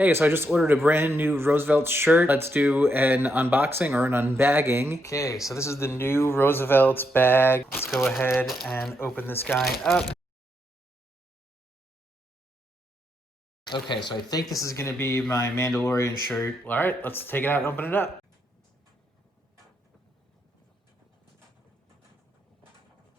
Hey, so I just ordered a brand new Roosevelt shirt. Let's do an unboxing or an unbagging. Okay, so this is the new Roosevelt bag. Let's go ahead and open this guy up. Okay, so I think this is gonna be my Mandalorian shirt. All right, let's take it out and open it up.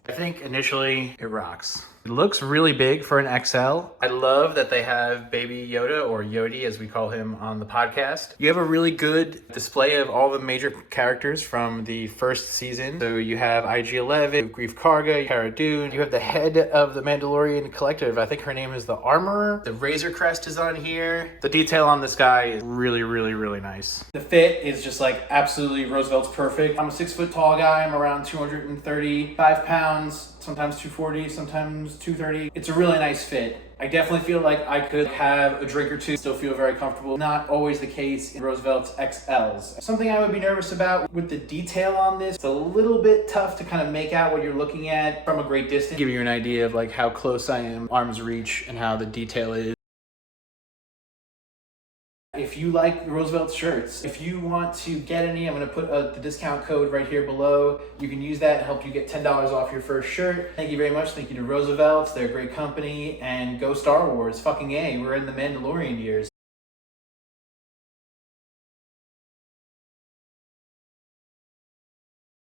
I think initially it rocks. It looks really big for an XL. I love that they have Baby Yoda, or Yodi as we call him on the podcast. You have a really good display of all the major characters from the first season. So you have IG-11, Grief Karga, Cara Dune. You have the head of the Mandalorian Collective. I think her name is the Armorer. The Razor Crest is on here. The detail on this guy is really, really, really nice. The fit is just like absolutely Roosevelt's perfect. I'm a 6 foot tall guy. I'm around 235 pounds, sometimes 240, sometimes 230. It's a really nice fit. I definitely feel like I could have a drink or two, still feel very comfortable. Not always the case in Roosevelt's XLs. Something I would be nervous about with the detail on this, it's a little bit tough to kind of make out what you're looking at from a great distance. Give you an idea of like how close I am, arm's reach, and how the detail is. If you like Roosevelt shirts, if you want to get any, I'm going to put the discount code right here below. You can use that to help you get $10 off your first shirt. Thank you very much. Thank you to Roosevelt's. They're a great company. And go Star Wars. Fucking A. We're in the Mandalorian years.